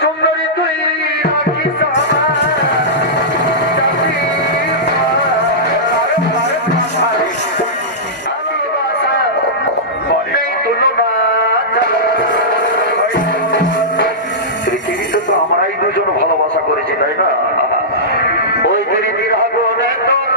সুন্দরী তুই রাখিস পৃথিবীতে তো আমরাই দুজন ভালোবাসা করেছি, তাই না? ওই পৃথিবীর আগুনে তোর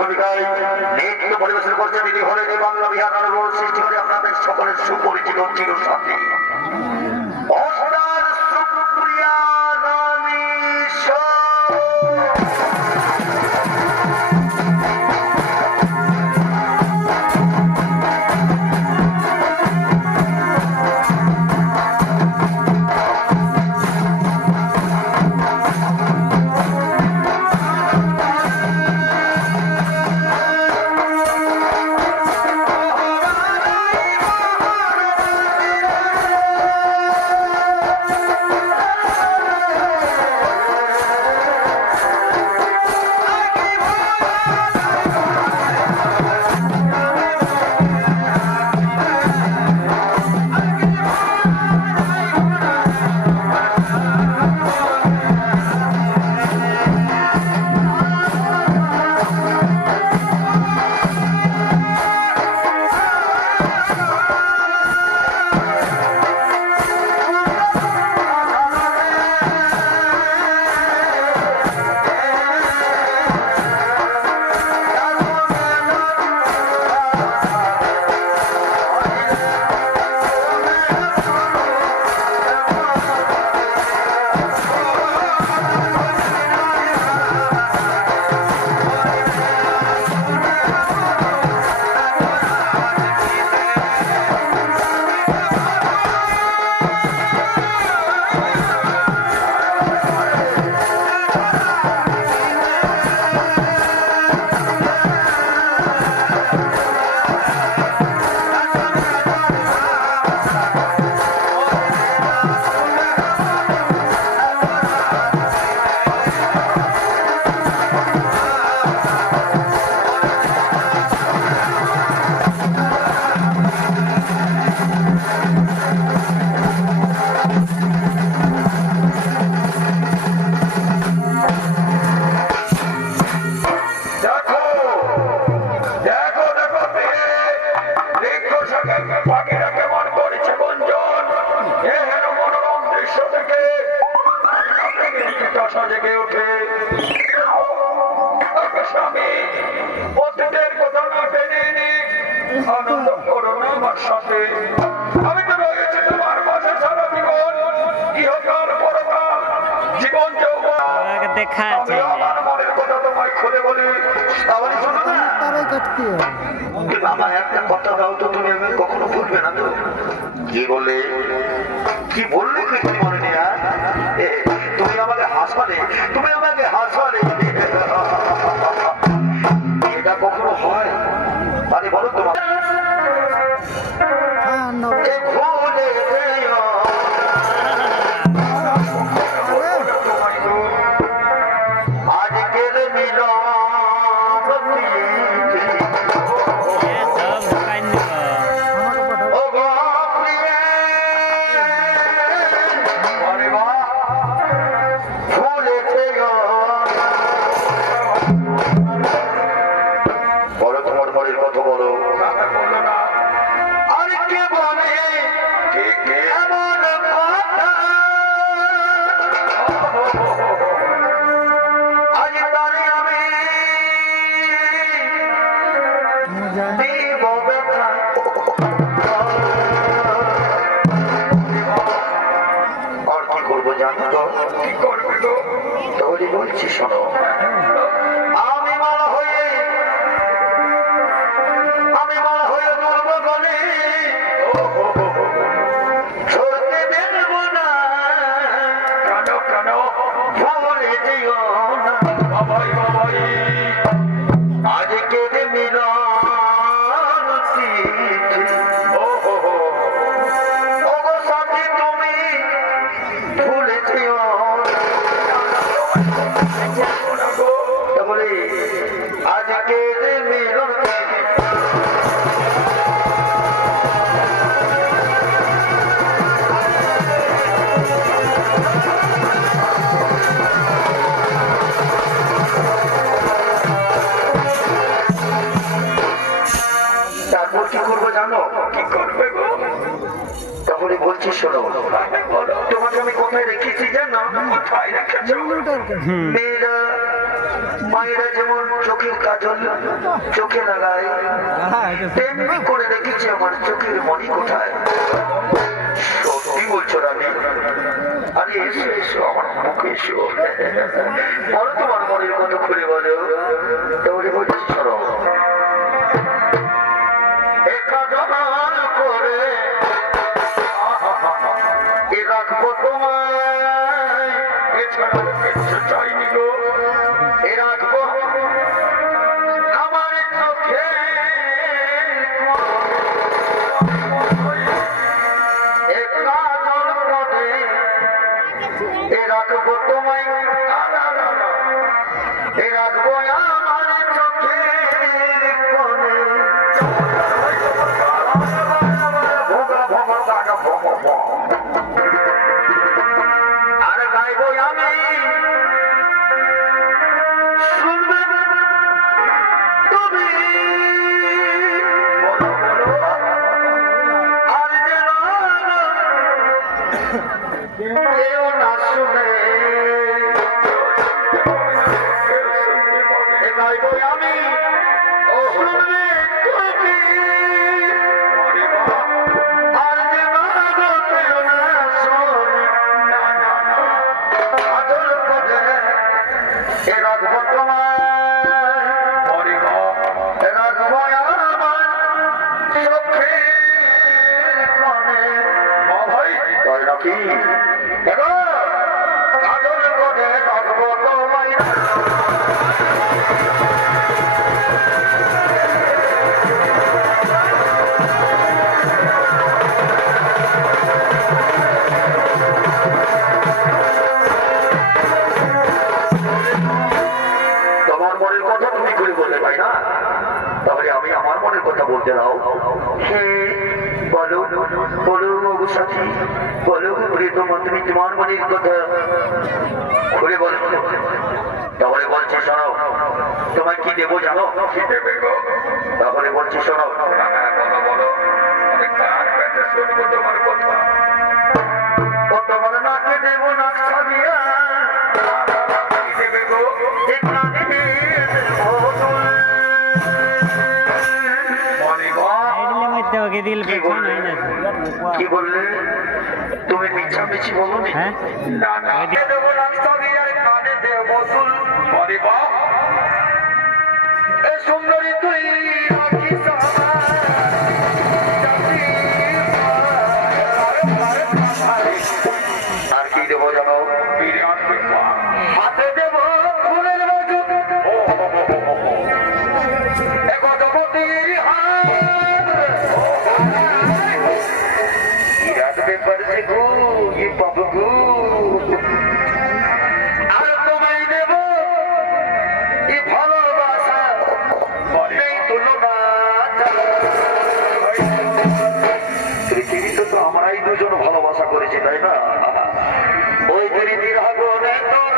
ভূমিকায় নৃত্য পরিবেশন করছেন তিনি হলেন বাংলা বিহার সৃষ্টি করে আপনাদের সকলের সুপরিচিত চিরসাথী সুপ্রিয়া রানী জেগে ওঠে অতীতের কথা না টেনে এনে আনন্দ করো না আমার সাথে। আমি তো রয়েছি তোমার পাশে সারা জীবন, ইহকাল পরকাল জীবন আমার মনের কথা তোমায় খুলে বলি। আমার শোনো না, আমার একটা কথা দাও তো, তুমি আমি কখনো ভুলবে না তো। কি বলে কি বললে কিছু মনে নেই? তুমি আমাকে হাসপালে, তুমি আমাকে হাসপালে, এটা কখনো হয়? আরে বলো তোমার আজকের মিলন বলছি শোনো, আমি মালা হয়ে বলবো বলে ছড়তে দেব না, কেন ভুলে যেও না বাবাই বাবাই আজকে মিলন তিথি। ওগো সাথী তুমি ভুলে যেও বলে আজকে মিলন তারপর কি করবো জানো? কি করবে গো? তাহলে বলছি শোনো, তোমাকে আমি কোথায় রেখেছি জানো? কোথায় রেখেছো? মেয়েরা মায়েরা যেমন চোখের কাজল চোখে লাগায়, তেমনি করে রেখেছি আমার চোখের মনি কোঠায়। সত্যি বলছো রানী? আরে এসো এসো আমার মুখে এসো, বলো তোমার মনের কথা খুলে বলো। তাহলে বলছি শোনো, করে রাখবো তোমায়, এছাড়া চাইনি গো, এ রাখবো আমার চোখে, এ রাখবো তোমায়, এ রাখবো আমার চোখে আর গাইব আমি, শুনবে তুমি, আর যেন কেউ না শুনে, গাইব আমি, শুনবে তুমি, আর যেন কেউ না শোনে, আদর করে এ রাখবো তোমায়, এ রাখবো আমার চোখে মনে। তাই নাকি? দেখো আদর করে রাখবো তোমায়। তোমার মনের কথা তুমি করে বলতে পারি না, তাহলে আমি আমার মনের কথা বলতে দাও। বলো বলো গো সাথী, বলো প্রিয়তমা, তুমি তোমার মনের কথা খুলে বলো। তাহলে বলছি শোনো, তোমায় কি দেবো জানো? কি দেবে গো? তাহলে বলছি শোনো, বলো বলো, আমি কার কাছে শুনবো তোমার কথা। ও তোমার নাকে দেবো না সাবিয়া, কি দেবে গো? কি বললে তুমি? মিছামিছি বলো নি? না না, দেবো না সাবিয়ার কানে দেবো চুল। সুন্দরী তুই রাখিস আমার আর কি দেবো জানো? বিরিয়ানি পেপা। হাতে দেব ফুলের বাজু, গজপতির হার, বিরাট ব্যাপার যে গো, এ বাবু গো। আর তোমায় দেব এ ভালোবাসা, নেই তুলনা। পৃথিবীতে তো আমরাই দুজন ভালোবাসা করেছি, তাই না? ওই প্রীতির আগুনে তোর